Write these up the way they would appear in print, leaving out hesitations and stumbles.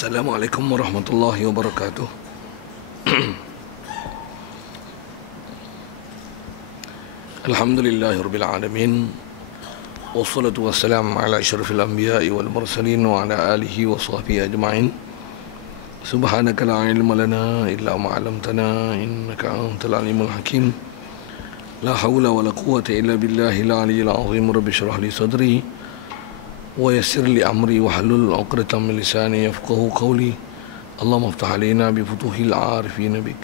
Assalamualaikum warahmatullahi wabarakatuh. Alhamdulillahirabbil alamin. Wassalatu wassalamu ala asyrafil anbiya'i wal mursalin wa ala alihi wa sahbihi ajma'in. Subhanaka la ilma lana illa ma 'allamtana innaka antal alimul hakim. La haula wa la quwwata illa billahil aliyyil azim. Rabbi shrah li sadri wa yassir li amri wahlul 'uqdatam min lisani yafqahu qawli. Allahumma iftah 'alaina bi futuhil 'arifin bik.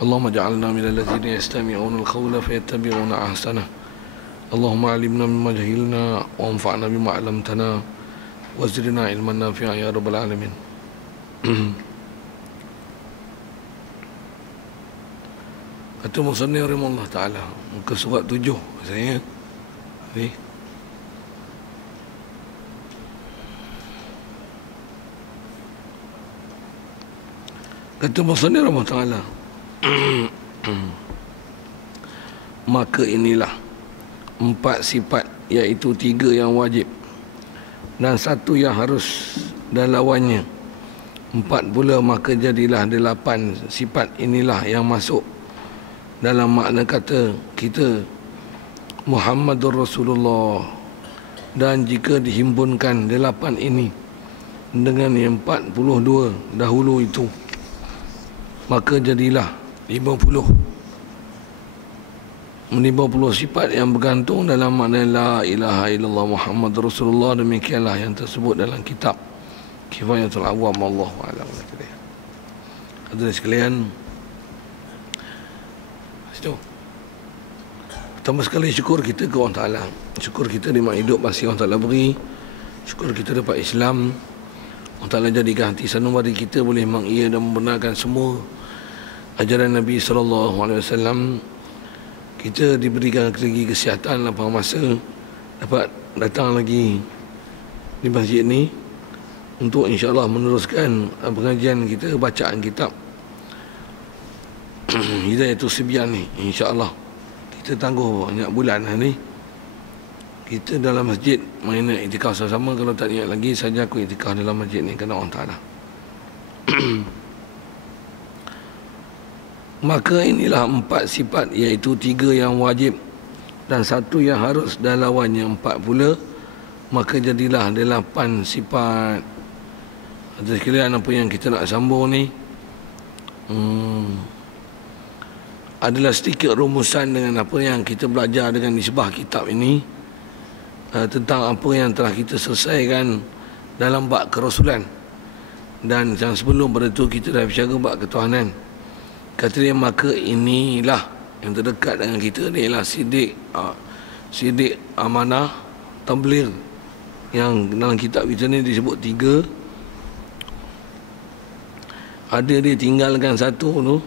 Allahumma ja'alna minal ladzina yastami'una al-qawla fayattabi'una ahsanah. Allahumma 'allimna mimma jahilna wa anfa'na bima 'allamtana wa zidna ilman nafi'a ya rabbal alamin. Kata musannif rahimahullah ta'ala, muka surat 7 saya ni. Kata musannif rahimahullah ta'ala, maka inilah 4 sifat, iaitu 3 yang wajib dan 1 yang harus dan lawannya. 4 pula maka jadilah 8 sifat inilah yang masuk dalam makna kata kita Muhammadur Rasulullah. Dan jika dihimpunkan 8 ini dengan yang 42 dahulu itu, maka jadilah 50 sifat yang bergantung dalam makna la ilaha illallah Muhammadur Rasulullah. Demikianlah yang tersebut dalam kitab Kifayatul Awam. Allahu a'lam. Hadirin sekalian, pertama sekali syukur kita ke Allah Ta'ala. Syukur kita nikmat hidup masih Allah Ta'ala beri. Syukur kita dapat Islam. Allah Ta'ala jadikan hati sanubari kita boleh mengiya dan membenarkan semua ajaran Nabi SAW. Kita diberikan lagi kesihatan, lapang masa dapat datang lagi di masjid ni untuk insya-Allah meneruskan pengajian kita, bacaan kitab Hidayatul Sibyan ni. InsyaAllah kita tangguh banyak bulan ni. Kita dalam masjid main iktikaf sama-sama. Kalau tak niat lagi saja aku iktikaf dalam masjid ni kerana Allah Ta'ala. Maka inilah 4 sifat, iaitu 3 yang wajib dan 1 yang harus dan lawannya 4 pula, maka jadilah 8 sifat. Ada sekalian apa yang kita nak sambung ni adalah sedikit rumusan dengan apa yang kita belajar dengan nisbah kitab ini, tentang apa yang telah kita selesaikan dalam bab kerasulan. Dan yang sebelum pada itu kita dah bercakap bab ketuhanan. Kata dia, maka inilah yang terdekat dengan kita ni ialah sidik amanah, tabligh. Yang dalam kitab kita ni disebut 3. Ada dia tinggalkan 1 tu.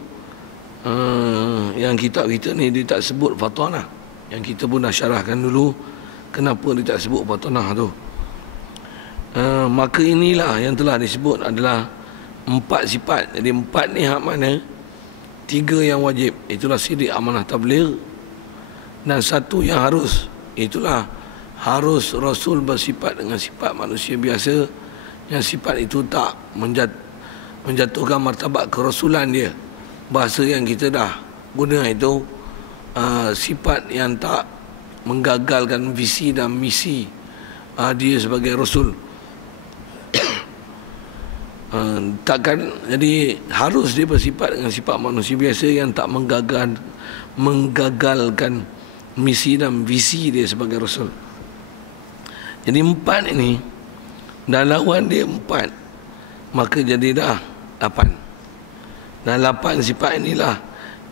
Yang kitab kita ni dia tak sebut fatanah. Yang kita pun dah syarahkan dulu kenapa dia tak sebut fatanah tu. Maka inilah yang telah disebut adalah 4 sifat. Jadi 4 ni hak mana? 3 yang wajib, itulah sidik amanah tabligh, dan 1 yang harus, itulah harus Rasul bersifat dengan sifat manusia biasa, yang sifat itu tak menjatuhkan martabat kerasulan dia. Bahasa yang kita dah guna itu sifat yang tak menggagalkan visi dan misi dia sebagai Rasul. Takkan, jadi harus dia bersifat dengan sifat manusia biasa yang tak menggagalkan misi dan visi dia sebagai Rasul. Jadi 4 ini dan lawan dia 4, maka jadi dah 8. Dan 8 sifat inilah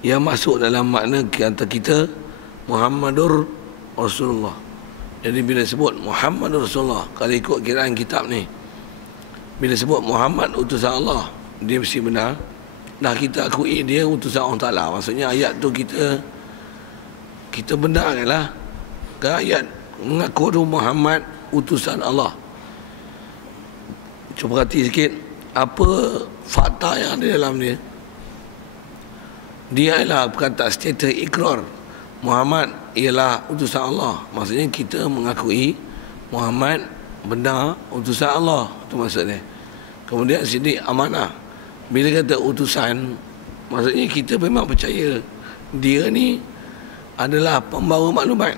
yang masuk dalam makna kata kita Muhammadur Rasulullah. Jadi bila sebut Muhammadur Rasulullah, kalau ikut kiraan kitab ni, bila sebut Muhammad utusan Allah, dia mesti benar. Dah kita akui dia utusan Allah Ta'ala. Maksudnya ayat tu kita benarkanlah. Kan ayat mengaku tu Muhammad utusan Allah. Cuba perhati sikit apa fakta yang ada dalam dia. Dia ialah perkataan status ikrar Muhammad ialah utusan Allah. Maksudnya kita mengakui Muhammad benar utusan Allah. Itu maksudnya. Kemudian siddiq, amanah. Bila kata utusan, maksudnya kita memang percaya dia ni adalah pembawa maklumat.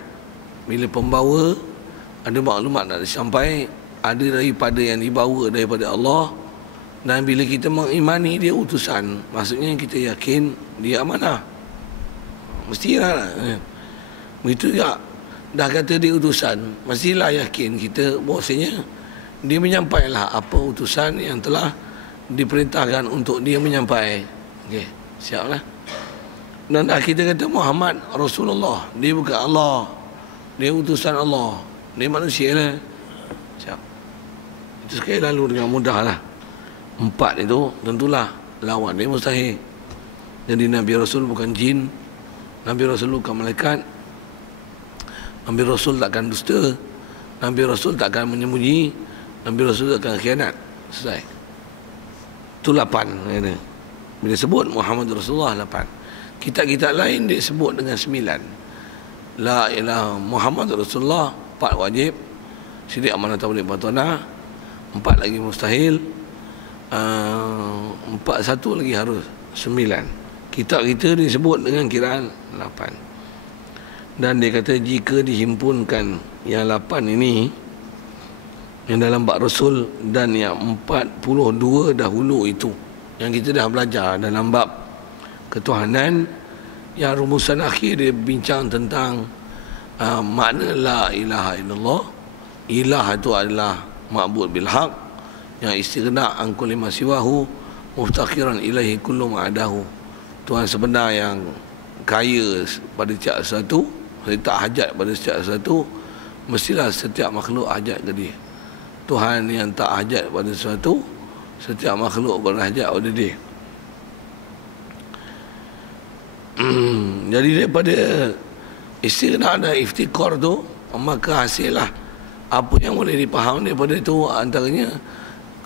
Bila pembawa ada maklumat nak sampai, ada daripada yang dibawa daripada Allah, dan bila kita mengimani dia utusan, maksudnya kita yakin dia amanah. Mestilah begitu juga. Dah kata dia utusan, mestilah yakin kita bahasanya dia menyampaikan apa utusan yang telah diperintahkan untuk dia menyampai. Okey, siaplah. Dan dah kita kata Muhammad Rasulullah, dia bukan Allah, dia utusan Allah, dia manusia lah. Siap. Itu sekali lalu dengan mudah lah. 4 itu tentulah lawan dia mustahil. Jadi Nabi Rasul bukan jin, Nabi Rasul bukan malaikat, Nabi Rasul takkan dusta, Nabi Rasul takkan menyembunyi, Nabi Rasul takkan khianat. Selesai. Itu 8 kata. Bila sebut Muhammad Rasulullah 8. Kitab-kitab lain dia sebut dengan 9. La ilaha Muhammad Rasulullah 4 wajib, siddiq, amanah, tabligh, batanah 4 lagi mustahil, 4 satu lagi harus 9. Kitab kita disebut dengan kiraan 8. Dan dia kata jika dihimpunkan yang 8 ini, yang dalam bab Rasul dan yang 42 dahulu itu, yang kita dah belajar dalam bab ketuhanan, yang rumusan akhir dia bincang tentang makna la ilaha illallah. Ilah itu adalah ma'bud bil haq, yang istighna an kulli ma siwahu, muftakhiran ilaihi kullu ma'adahu. Tuhan sebenar yang kaya pada setiap sesuatu, tak hajat pada setiap sesuatu, mestilah setiap makhluk hajat ke dia. Tuhan yang tak hajat pada sesuatu, setiap makhluk berhajat pada dia. Jadi daripada istighna dan iftikar tu, maka hasillah apa yang boleh dipaham daripada itu. Antaranya,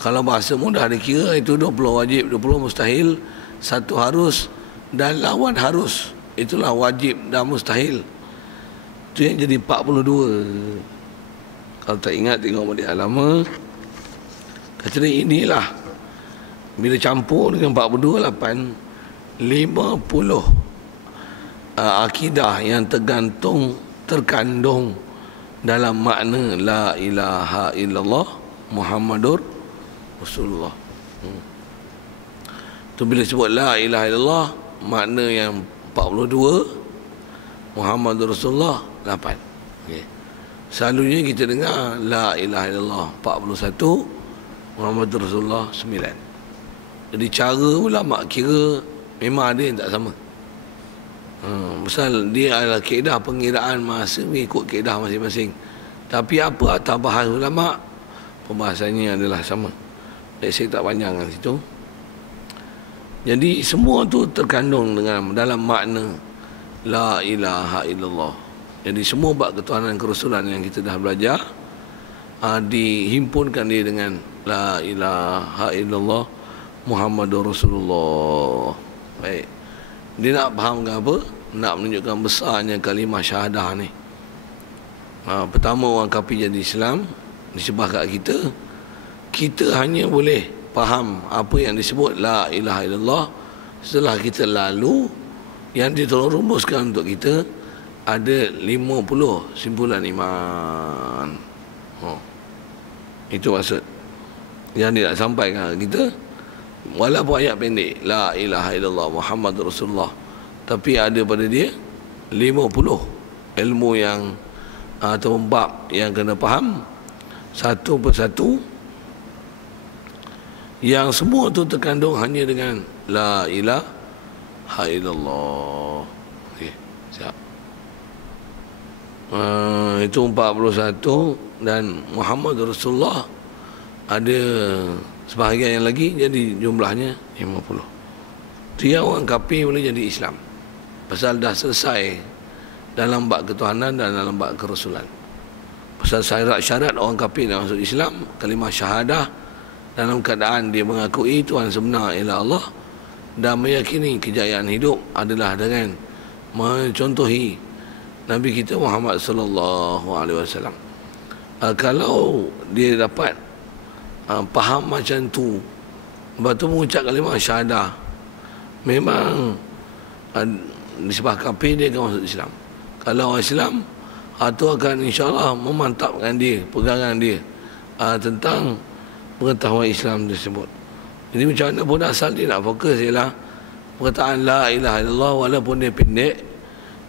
kalau bahasa mudah dikira itu 20 wajib, 20 mustahil, 1 harus dan lawan harus. Itulah wajib dan mustahil. Itu yang jadi 42. Kalau tak ingat, tengok balik lama. Kata dia, inilah bila campur dengan 42, 8, 50 akidah yang terkandung dalam makna la ilaha illallah Muhammadur Rasulullah. Tu bila sebut la ilaha illallah, makna yang 42, Muhammadur Rasulullah 8. Okay. Selalunya kita dengar la ilaha illallah 41, Muhammadur Rasulullah 9. Jadi cara ulama kira memang ada yang tak sama. Misal dia adalah kaedah pengiraan masa mengikut kaedah masing-masing. Tapi apa atas bahas ulama, pembahasannya adalah sama. Saya tak panjangkan situ. Jadi semua tu terkandung dalam makna la ilaha illallah. Jadi semua bab ketuhanan kerasulan yang kita dah belajar dihimpunkan dia dengan la ilaha illallah Muhammadur Rasulullah. Baik. Dia nak fahamkan apa? Nak menunjukkan besarnya kalimah syahadah ni. Pertama, orang kafir jadi Islam, disebah kat kita, kita hanya boleh faham apa yang disebut la ilaha illallah setelah kita lalu yang ditolong rumuskan untuk kita ada 50 simpulan iman. Itu maksud yang dia nak sampaikan kita. Walaupun ayat pendek la ilaha illallah Muhammadur Rasulullah, tapi ada pada dia 50 ilmu yang atau bab yang kena faham satu persatu, yang semua tu terkandung hanya dengan la ilaha illallah. Okey, siap. Itu 41, dan Muhammadur Rasulullah ada sebahagian yang lagi, jadi jumlahnya 50. Itu yang orang kafir boleh jadi Islam, pasal dah selesai dalam bab ketuhanan dan dalam bab kerasulan. Pasal syarat orang kafir nak masuk Islam, kalimah syahadah, dalam keadaan dia mengakui Tuhan sebenar ialah Allah dan meyakini kejayaan hidup adalah dengan mencontohi Nabi kita Muhammad sallallahu alaihi wasallam. Kalau dia dapat faham macam tu Lepas tu mengucap kalimah syahadah. Memang disepakati dia akan masuk Islam. Kalau orang Islam, itu akan insyaAllah memantapkan dia, pegangan dia tentang pengetahuan Islam tersebut. Jadi macam mana pun asal dia nak fokus ialah perkataan la ilaha illallah, walaupun dia pendek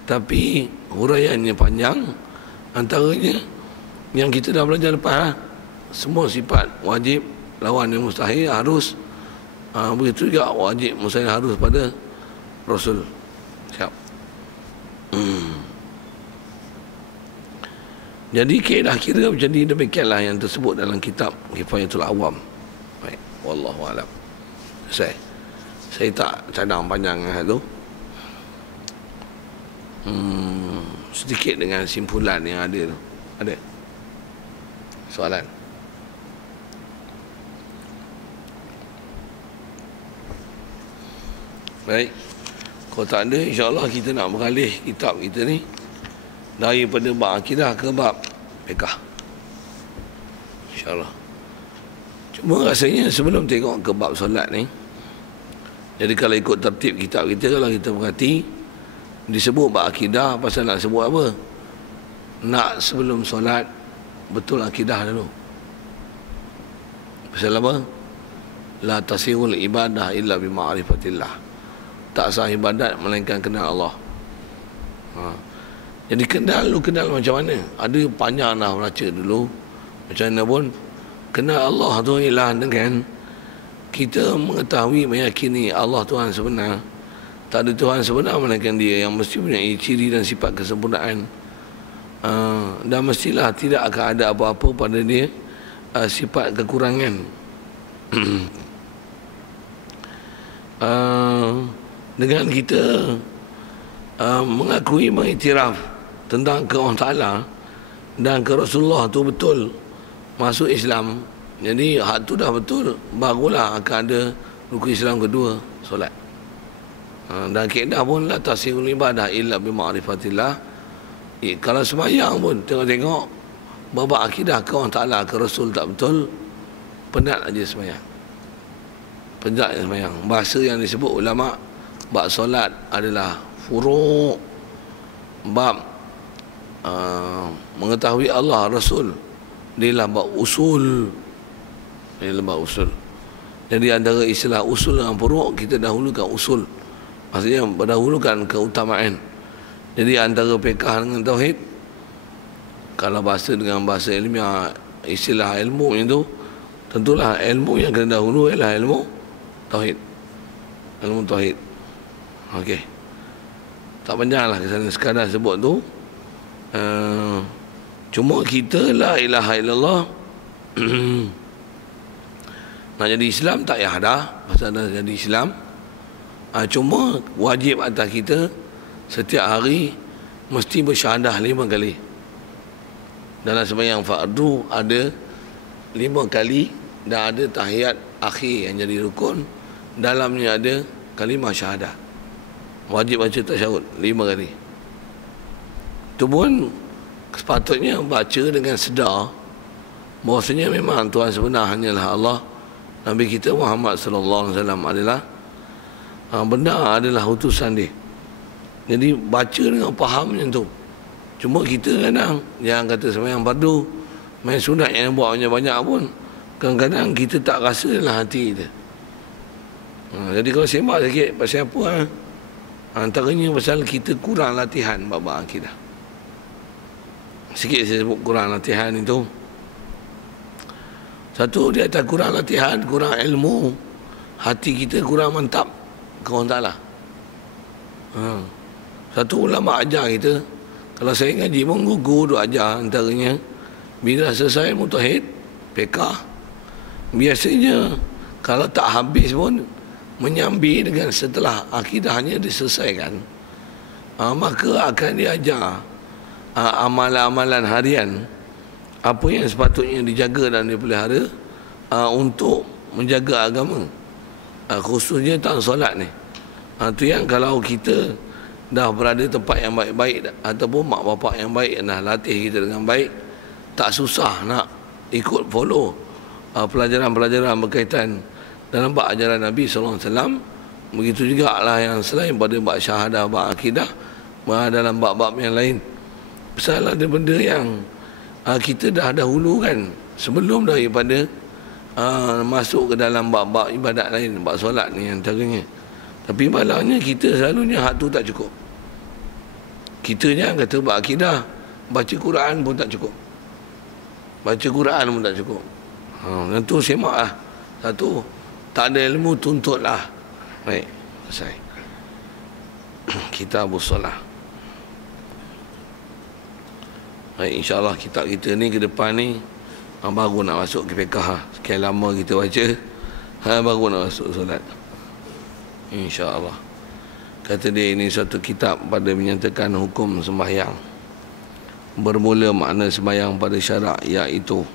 tapi huraiannya panjang. Antaranya yang kita dah belajar lepas semua sifat wajib, lawan yang mustahil harus, begitu juga wajib mustahil harus pada Rasul. Siap. Jadi kaedah kira jadi demikianlah yang tersebut dalam kitab Kifayatul Awam. Baik, wallahu a'lam. Saya tak cadang panjang tu. Sedikit dengan simpulan yang ada tu. Ada soalan? Baik. Kalau tak ada, insya-Allah kita nak beralih kitab kita ni daripada bab akidah ke bab fiqh. InsyaAllah. Cuma rasanya sebelum tengok ke bab solat ni, jadi kalau ikut tertib kitab kita, kalau kita perhati disebut bab akidah, pasal nak sebut apa? Nak sebelum solat betul akidah dulu. Pasal apa? La tasihul ibadah illa bima'rifatillah. Tak sah ibadat melainkan kenal Allah. Jadi kenal macam mana? Ada panjang dah baca dulu. Macam mana pun kenal Allah tu ialah dengan kita mengetahui, meyakini Allah Tuhan sebenar. Tak ada Tuhan sebenar melainkan Dia yang mesti mempunyai ciri dan sifat kesempurnaan. Dan mestilah tidak akan ada apa-apa pada Dia sifat kekurangan. Dengan kita mengakui, mengiktiraf tentang ke Allah Ta'ala dan ke Rasulullah tu betul masuk Islam, jadi hak tu dah betul, barulah akan ada rukun Islam kedua, solat. Dan kaedah pun la tasihul ibadah illa bima'rifatillah. Kalau sembahyang pun tengok-tengok babak akidah ke Allah Ta'ala, ke Rasul tak betul, penat aja sembahyang. Penat aja sembahyang. Bahasa yang disebut ulama bab solat adalah furu', bab mengetahui Allah, Rasul, dia lah bab usul. Dia lah bab usul. Jadi antara istilah usul dengan furu', kita dahulukan usul. Maksudnya berdahulukan keutamaan. Jadi antara fiqh dengan tauhid, kalau bahasa dengan bahasa ilmiah, istilah ilmu itu, tentulah ilmu yang kena dahulu ialah ilmu tauhid. Ilmu tauhid. Okey. Tak panjanglah ke sana, sekadar sebut tu. Cuma kita la ilaha illallah nak jadi Islam tak payah dah, pasal dah jadi Islam. Cuma wajib atas kita setiap hari mesti bersyahadah 5 kali. Dalam sembahyang fardu ada 5 kali, dan ada tahiyat akhir yang jadi rukun, dalamnya ada kalimah syahadah. Wajib baca tasyahud 5 kali. Itu pun sepatutnya baca dengan sedar bahawasanya memang Tuhan sebenar hanyalah Allah. Nabi kita Muhammad sallallahu alaihi wasallam adalah benar, adalah utusan dia. Jadi baca dengan faham macam tu. Cuma kita kadang yang kata sembahyang fardu, main sunat yang buat banyak-banyak pun, kadang-kadang kita tak rasa dalam hati kita. Jadi kalau sembah sikit pasal apa? Antaranya pasal kita kurang latihan bab akidah. Sikit saya sebut kurang latihan itu. Satu, dia tak kurang latihan, kurang ilmu. Hati kita kurang mantap ke Allah Ta'ala. Satu, ulama ajar kita, kalau saya ngaji pun guru duk ajar antaranya, bila selesai ilmu tauhid, fiqh, biasanya kalau tak habis pun menyambi dengan setelah akidahnya diselesaikan, maka akan diajar amalan-amalan harian, apa yang sepatutnya dijaga dan dipelihara untuk menjaga agama, khususnya tentang solat ni. Itu yang kalau kita dah berada tempat yang baik-baik, ataupun mak bapak yang baik dah latih kita dengan baik, tak susah nak ikut follow pelajaran-pelajaran berkaitan dalam bab ajaran Nabi SAW. Begitu juga lah yang selain pada bab syahadah, bab akidah, dalam bab-bab yang lain. Pasal ada benda yang kita dah dahulukan sebelum daripada masuk ke dalam bab-bab ibadat lain, bab solat ni antaranya. Tapi malangnya kita selalunya hak tu tak cukup. Kita jangan kata bab akidah, baca Quran pun tak cukup. Baca Quran pun tak cukup. Tentu semak lah. Satu, tak ada ilmu, tuntutlah. Baik, selesai. Kitabus Solah. Baik, insyaAllah kitab kita ni ke depan ni baru nak masuk ke fiqh. Sekian lama kita baca, baru nak masuk solat. InsyaAllah. Kata dia, ini satu kitab pada menyatakan hukum sembahyang. Bermula makna sembahyang pada syarak, iaitu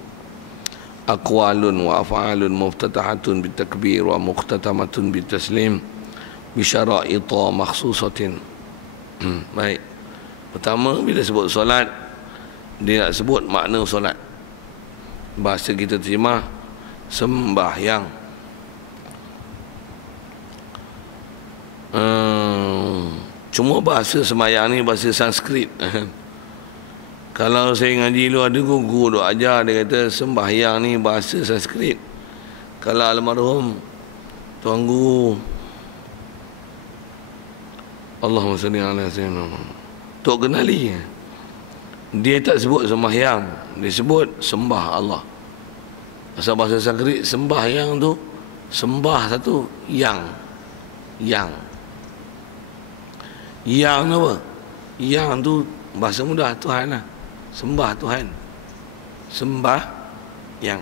aqwalun wa af'alun muftatahatun bitakbir wa muqtatamatun bitaslim bisyara'ita makhsusatin. Baik. Pertama, bila sebut solat, dia nak sebut makna solat. Bahasa kita terjemah sembahyang. Cuma bahasa sembahyang ni bahasa Sanskrit. Kalau saya ngaji dulu, ada guru duk ajar, dia kata sembahyang ni bahasa Sanskrit. Kalau almarhum tuan guru Allahumma salli ala sayyidina Tok Kenali, dia tak sebut sembahyang, dia sebut sembah Allah. Pasal bahasa Sanskrit sembahyang tu, sembah satu, yang apa? Yang tu bahasa mudah, Tuhan lah. Sembah Tuhan, sembah yang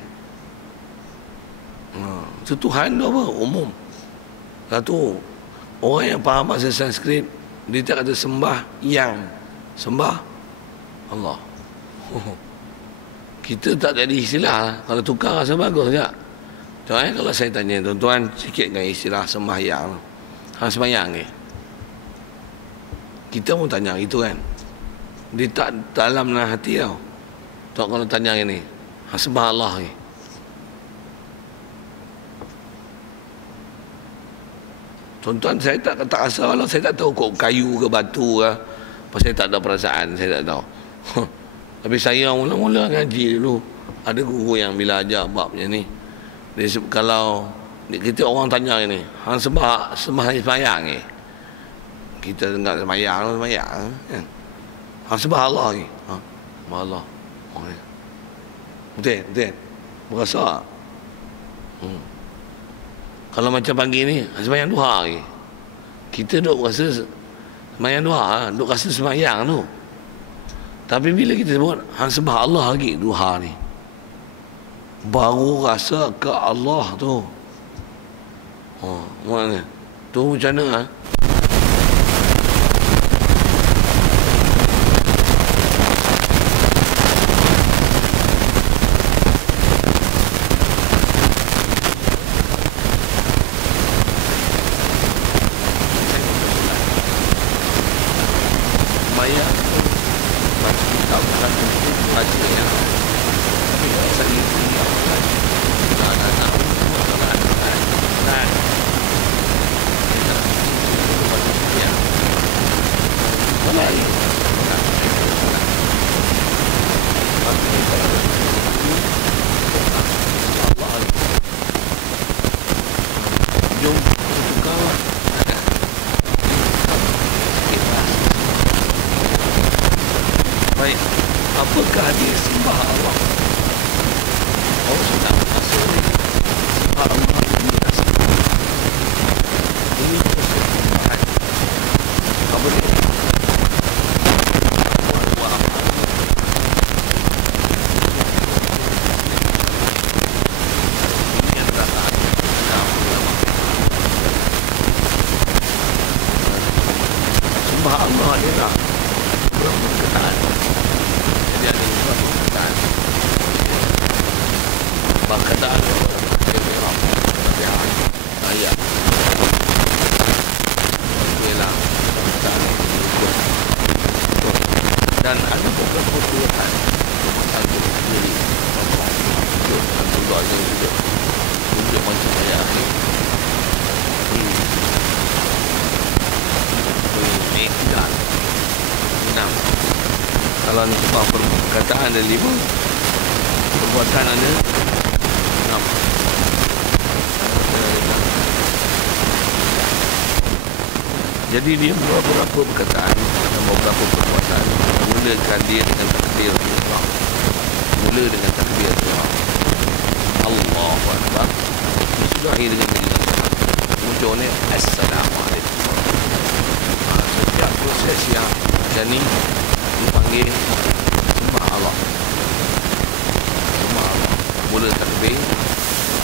itu Tuhan tu apa? Umum. Satu, orang yang faham bahasa Sanskrit, dia tak kata sembah yang, sembah Allah. Kita tak jadi istilah. Kalau tukar rasa bagus tak? Tuan, kalau saya tanya tuan-tuan sikitkan istilah sembahyang. Sembahyang ni, kita pun tanya itu kan, dia tak dalam dalam hati tau. Tak, kalau tanya ini, sembah Allah ni, tuan-tuan, saya tak rasa Allah. Saya tak tahu kok kayu ke batu ke, pasal saya tak ada perasaan, saya tak tahu. Tapi saya mula-mula ngaji dulu, ada guru yang bila ajar bab macam ni, dia, kalau kita orang tanya ini, sembahyang ni, kita dengar sembahyang kan, sembah Allah ni, sembah Allah. Betul berasa. Kalau macam pagi ni sembahyang duha ni, kita duk rasa sembahyang duha, duk rasa sembahyang tu. Tapi bila kita sebut sembah Allah lagi duha ni, baru rasa ke Allah tu. Mana tu macam mana? Baik, apakah dia sembah Allah? Oh, sudah masuk ni. Sembah Allah ini dah sembah. Ini persembahan. Apa dia? Ini yang tak ada. Sembah Allah dia dah berkenaan. Jadi ada suatu perkataan. Perkataan ayat. Ialah perkataan dan ada beberapa Tuhan satu sendiri. Tuhan juga. sujud macam ayat akhir. Ini tidak. 6. Kalau ni sebab perkataan ada 5, perbuatan ada 6. Jadi dia beberapa perkataan dan beberapa perbuatan. Mulakan dia dengan takbir ihram. Mula dengan takbir ihram. Allahu Akbar. Disudahi dengan salam. Ujungnya Assalamualaikum. Setiap proses yang macam ni dipanggil sembah Allah. Sembah Allah. Mula takbir,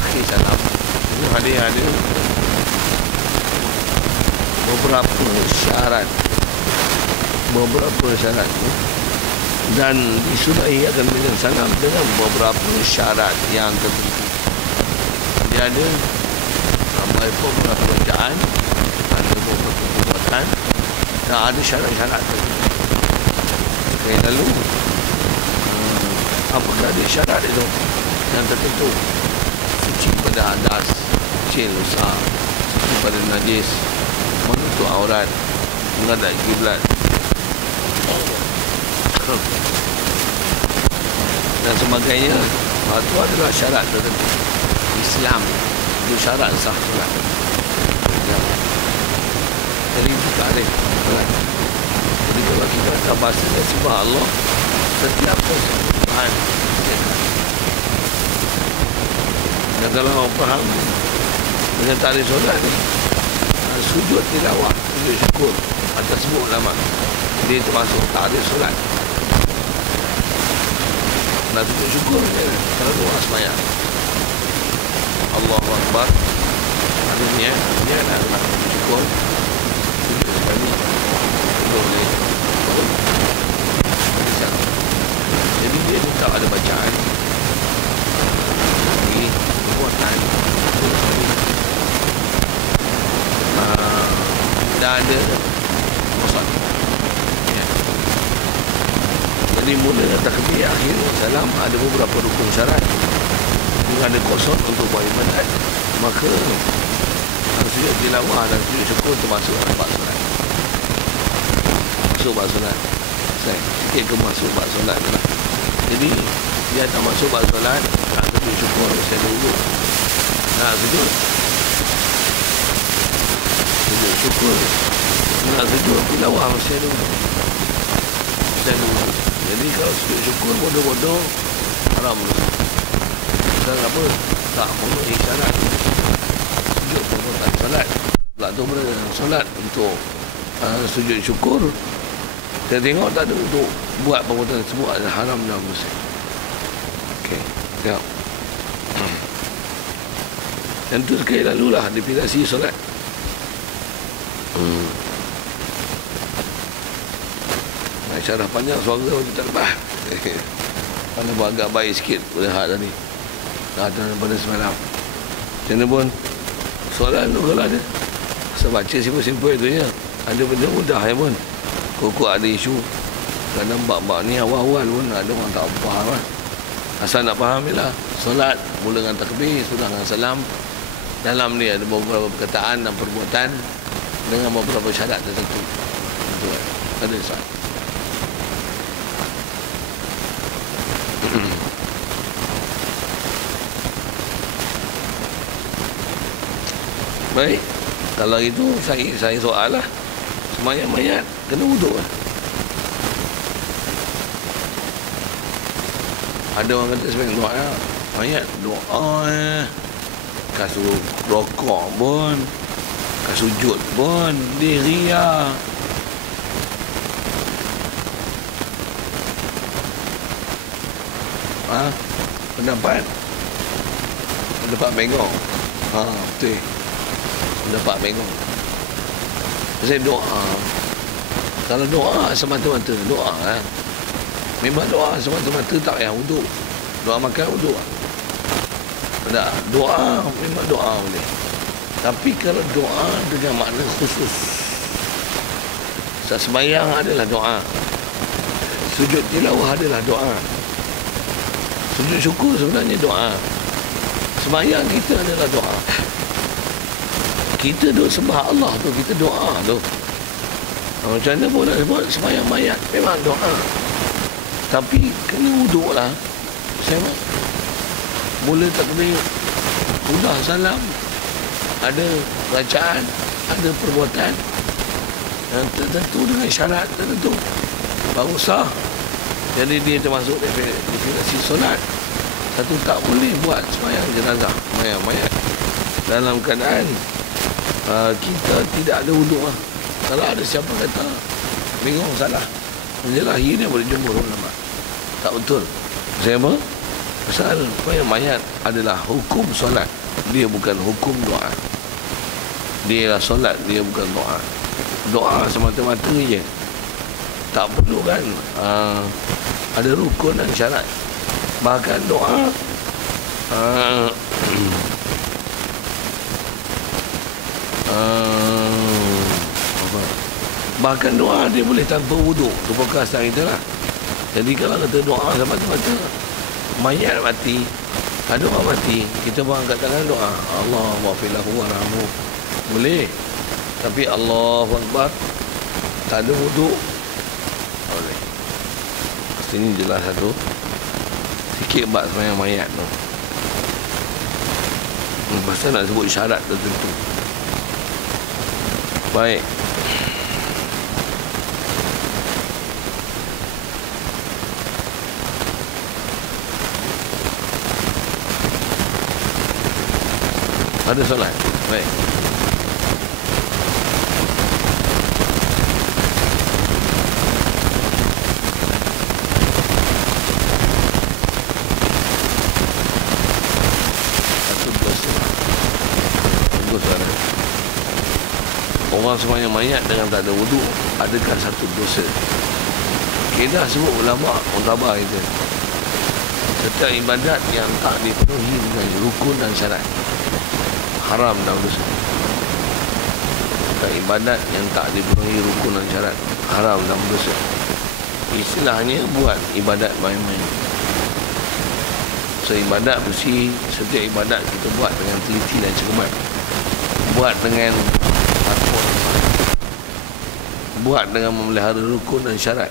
akhir salam. Ini ada beberapa syarat dan disudahi akan dengan salam dengan beberapa syarat yang tertentu. Dia ada beberapa bacaan, ada beberapa perbuatan dan ada syarat-syarat tertentu. Okay, lalu apakah ada syarat itu yang tertentu? Suci pada hadas kecil besar, suci pada najis, menutup aurat, menghadap kiblat dan sebagainya. Itu adalah syarat tertentu. Islam itu syarat sah solat. Jadi itu tak ada solat. Jadi kalau kita tak bahasa sembah Allah, setiap persembahan dan kalau orang faham dengan tarikh solat ni, sujud tilawah, sujud syukur atas sebut nama dia termasuk tarikh solat. Nak sujud syukur kalau doa sembahyang Allahu Akbar, maknanya dia nak syukur sujud sekali boleh. Jadi dia tak ada bacaan lagi perbuatan dah ada maksud ya. Jadi mula takbir, akhir salam ada beberapa rukun syarat. Jika ada kosong untuk buat ibadat, maka sujud tilawah dan sujud syukur termasuk bab solat. Masuk bab solat. Sikit ke masuk bab solat lah. Jadi dia tak masuk bab solat, nak sujud syukur saya dulu. Nak sujud syukur, nak sujud tilawah saya dulu. Jadi kalau sujud syukur bodoh-bodoh haram. Sebab apa? Tak memenuhi syarat sujud perbuatan solat. Pula tu solat untuk sujud syukur, kita tengok tak ada untuk buat perbuatan tersebut adalah haram dalam Muslim. Okey, tengok. Dan tu sekali lalulah definisi solat. Syarah panjang suara macam tak lepas. Mana buat agak baik sikit pada hak tadi. Dah pada semalam. Macam mana pun soalan tu kalau ada. Saya baca simple-simple tu je. Ada benda mudah ya pun. Kok ada isu. Kadang bab-bab ni awal-awal pun ada orang tak faham lah. Asal nak faham je lah. Solat mula dengan takbir, sudah dengan salam. Dalam ni ada beberapa perkataan dan perbuatan dengan beberapa syarat tertentu. Itu kan. Ada soalan. Baik, kalau itu saya soal lah. Sembahyang mayat kena wuduk lah. Ada orang kata sebagai doa mayat, doa kasut rokok pun, kasujud pun, dia ria. Pendapat bengong. Betul. Pendapat bengong. Saya doa. Kalau doa semata-mata doa kan. Memang doa semata-mata tak payah wuduk. Doa makan wuduk. Tak, doa memang doa boleh. Tapi kalau doa dengan makna khusus. Sembahyang adalah doa. Sujud tilawah adalah doa. Sujud syukur sebenarnya doa. Semayang kita adalah doa. Kita duk sembah Allah tu, kita doa tu. Macam mana pun nak sebut semayang mayat, memang doa. Tapi kena wuduk lah. Saya mula takbir, sudah salam, ada bacaan, ada perbuatan tertentu dengan syarat tertentu, baru sah. Jadi dia termasuk definisi solat. Satu, tak boleh buat semayang jenazah, semayang mayat dalam keadaan kita tidak ada wuduk lah. Kalau ada siapa kata bingung, salah, jelas akhirnya boleh jumpa ulama. Tak betul. Saya apa? Pasal semayang mayat adalah hukum solat, dia bukan hukum doa. Dia lah solat, dia bukan doa. Doa semata-mata je, tak perlu kan ada rukun dan syarat. Bahkan doa bahkan doa dia boleh tanpa wuduk. Tu perkataan kita lah. Jadi kalau kata doa semata-mata mayat mati, ada orang mati, kita pun angkat tangan doa, Allah wa'filahu warahmu, boleh. Tapi Allahu Akbar tak ada wuduk, boleh. Sini jelas satu sikit bab semayang mayat tu. Pasal nak sebut syarat tertentu. Baik. Ada solat. Baik. Orang semayang mayat dengan tak ada wuduk, adakah satu dosa? Kita sebut ulama mutabah itu, setiap ibadat yang tak dipenuhi dengan rukun dan syarat haram dan dosa. Setiap ibadat yang tak dipenuhi rukun dan syarat haram dan dosa. Istilahnya buat ibadat main-main. Ibadat bersih, setiap ibadat kita buat dengan teliti dan cermat, buat dengan buat dengan memelihara rukun dan syarat,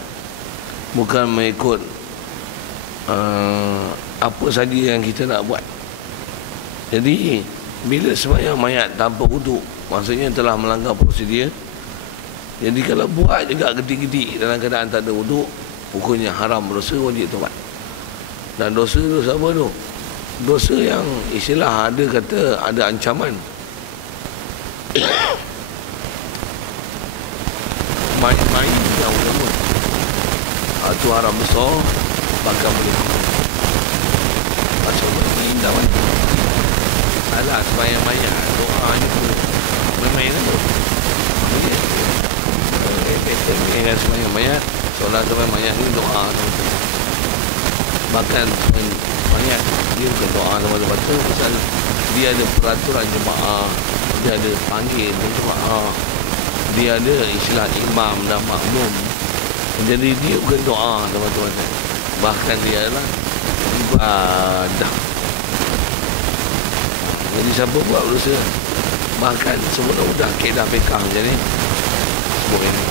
bukan mengikut apa saja yang kita nak buat. Jadi bila semayang mayat tanpa wuduk, maksudnya telah melanggar prosedur. Jadi kalau buat juga gedik-gedik dalam keadaan tak ada wuduk, hukumnya haram, dosa, wajib taubat. Dan dosa apa tu? Dosa yang istilah ada kata ada ancaman. Main-main yang ulama itu haram besar, bahkan boleh macam ni indah kan. Alah semayang mayat doa ni pun main-main kan tu. Dengan semayang mayat, solat semayang mayat ni doa tu. Bahkan mayat dia bukan doa semata-mata, pasal dia ada peraturan jemaah, dia ada panggil jemaah, dia ada istilah imam dan makmum. Jadi dia bukan doa semata-mata, bahkan dia adalah ibadah. Jadi siapa buat dosa, bahkan semula sudah kaedah fiqah macam ni, sebut ini.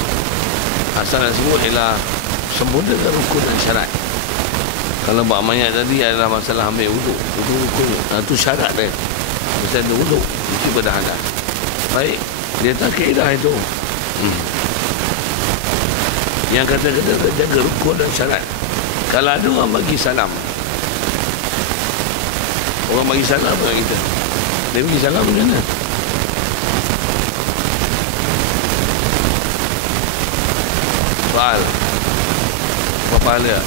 Asal nak sebut ialah sempurna dengan rukun dan syarat. Kalau buat mayat tadi adalah masalah ambil wuduk, itu rukun, itu syarat dia. Mesti ada wuduk, itu ibadah hadas. Baik, dia tak kaedah itu. Yang kata-kata jaga rukun dan syarat. Kalau ada orang bagi salam, orang bagi salam dengan kita, dia bagi salam macam mana? Soal apa pahala?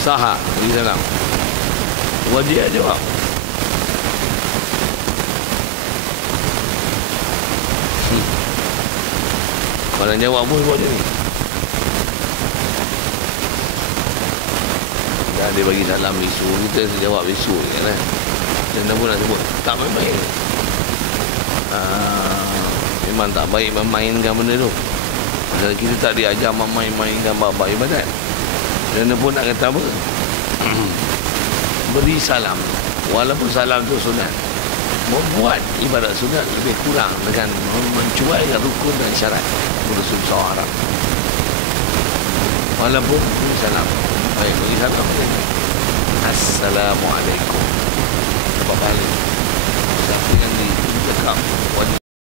Sahak bagi salam, wajib jawab. Kalau jawab pun buat dia ni. Dah dia bagi salam isu, kita jawab isu je kan. Macam pun nak sebut, tak main-main. Memang tak baik memainkan benda tu. Pasal kita tak diajar memain-mainkan bab-bab ibadat. Dan pun nak kata apa? beri salam, walaupun salam itu sunat. Membuat ibadat sunat lebih kurang dengan mencuaikan rukun dan syarat Rasul SAW. Walaupun beri salam. Baik, beri salam. Assalamualaikum. Bapak balik. Siapa yang di belakang wajib